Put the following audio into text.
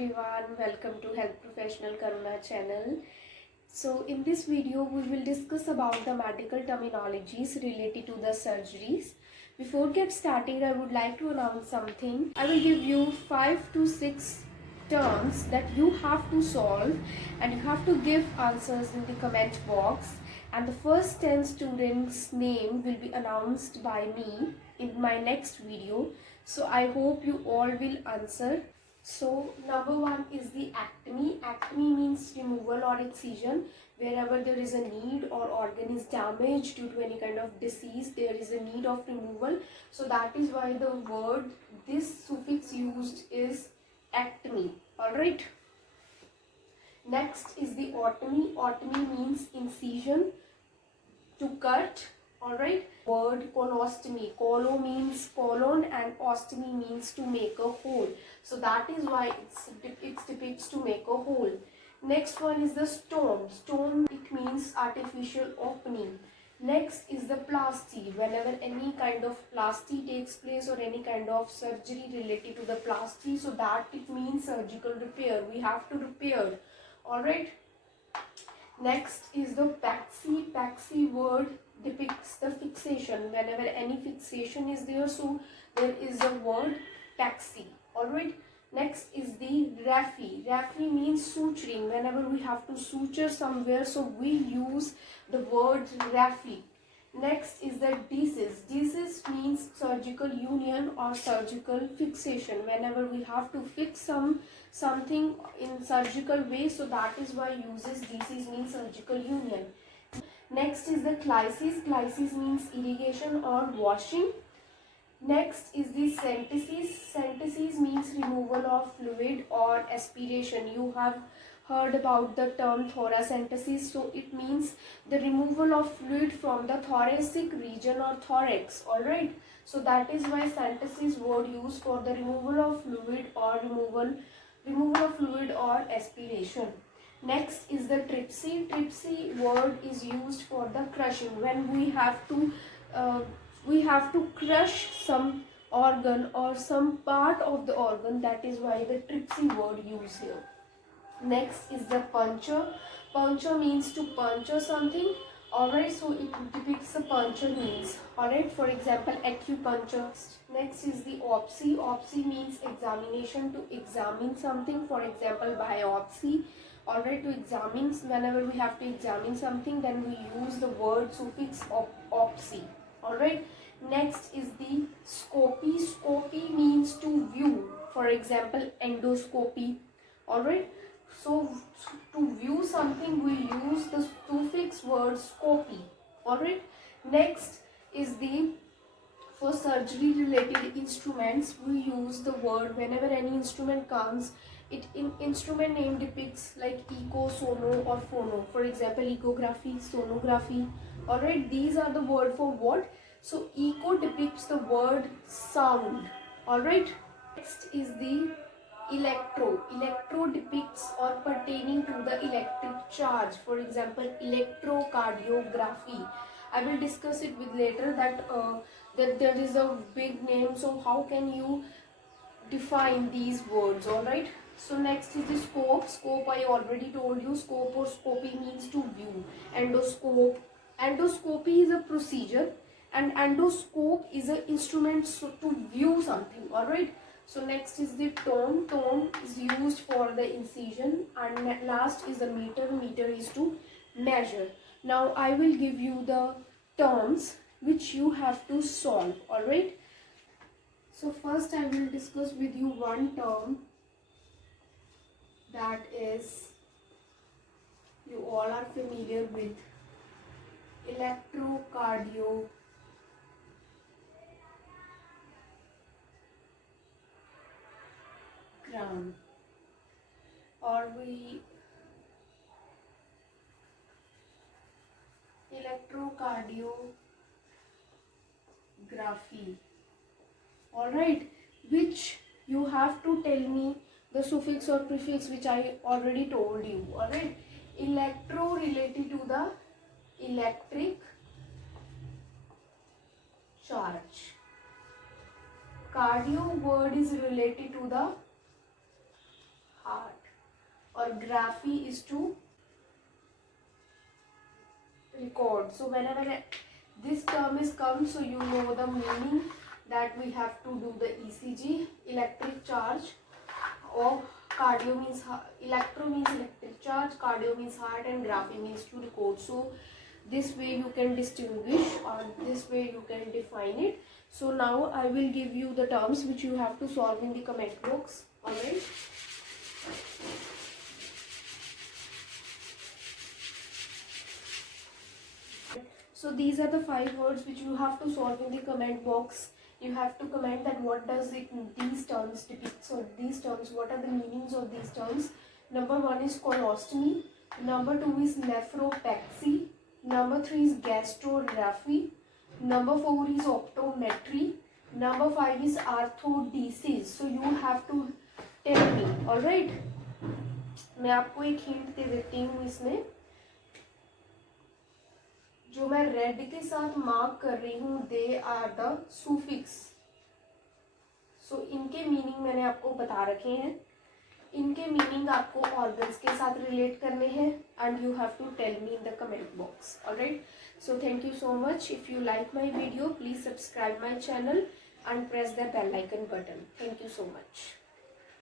everyone, welcome to Health Professional Karuna channel. So in this video we will discuss about the medical terminologies related to the surgeries. Before get started, I would like to announce something. I will give you 5 to 6 terms that you have to solve and you have to give answers in the comment box, and the first 10 students name will be announced by me in my next video. So I hope you all will answer. So number 1 is the acne. Acne means removal or excision. Wherever there is a need or organ is damaged due to any kind of disease, there is a need of removal. So that is why the word, this suffix used is acne. Alright. Next is the otomy. Otomy means incision, to cut. Alright. Word colostomy. Colo means colon and ostomy means to make a hole. So that is why it depicts to make a hole. Next one is the stone. Stone, it means artificial opening. Next is the plasty. Whenever any kind of plasty takes place or any kind of surgery related to the plasty, so that it means surgical repair. We have to repair. Alright. Next is the paxi. Paxi word depicts the fixation. Whenever any fixation is there, so there is a word paxi. Alright. Next is the raphy. Raphy means suturing. Whenever we have to suture somewhere, so we use the word raphy. Next is the decis. Decis means surgical union or surgical fixation. Whenever we have to fix something in surgical way, so that is why uses decis means surgical union. Next is the chlysis. Chlysis means irrigation or washing. Next is the centesis. Centesis means removal of fluid or aspiration. You have heard about the term thoracentesis, so it means the removal of fluid from the thoracic region or thorax. Alright, so that is why centesis word used for the removal of fluid or removal of fluid or aspiration. Next is the tripsy. Tripsy word is used for the crushing. When we have to crush some organ or some part of the organ, that is why the tripsy word used here. Next is the puncture. Puncture means to puncture something. Alright, so it depicts the puncture means. Alright, for example, acupuncture. Next is the opsy. Opsy means examination, to examine something. For example, biopsy. Alright, to examine, whenever we have to examine something, then we use the word suffix opsy. Alright, next is the scopy. Scopy means to view. For example, endoscopy. Alright, so to view something we use the suffix word scopy. Alright, next is the, for surgery related instruments, we use the word, whenever any instrument comes, it in instrument name depicts like echo, sono or phono. For example, echography, sonography. Alright, these are the word for what? So echo depicts the word sound. Alright, next is the electro. Electro depicts or pertaining to the electric charge. For example, electrocardiography. I will discuss it with later that there is a big name. So how can you define these words? Alright. So next is the scope. Scope, I already told you. Scope or scopy means to view. Endoscope. Endoscopy is a procedure and endoscope is an instrument to view something. Alright. So next is the tone. Tone is used for the incision, and last is the meter. Meter is to measure. Now I will give you the terms which you have to solve. Alright. So first I will discuss with you one term, that is, you all are familiar with, electrocardiogram, or electrocardiography. Alright, which you have to tell me the suffix or prefix which I already told you. Alright, electro related to the electric charge. Cardio word is related to the heart. or graphy is to record. So whenever this term is come, so you know the meaning that we have to do the ECG, electric charge, or cardio means electro means electric charge, cardio means heart, and graphy means to record. So this way you can distinguish, or this way you can define it. So now I will give you the terms which you have to solve in the comment box. Alright. So these are the 5 words which you have to solve in the comment box. You have to comment that what does it these terms depict. So these terms, what are the meanings of these terms? Number 1 is colostomy. Number 2 is nephropexy. Number 3 is gastrography. Number 4 is optometry. Number 5 is arthrodesis. So you have to tell me. Alright. मैं आपको एक hint दे देती हूँ इसमें. जो मैं red के साथ मार्क कर रही हूँ, दे आर द सुफिक्स. सो इनके मीनिंग मैंने आपको बता रखे हैं. इनके मीनिंग आपको ऑर्गन्स के साथ रिलेट करने हैं and you have to tell me in the comment box. Alright. So thank you so much. If you like my video, please subscribe my channel and press the bell icon button. Thank you so much.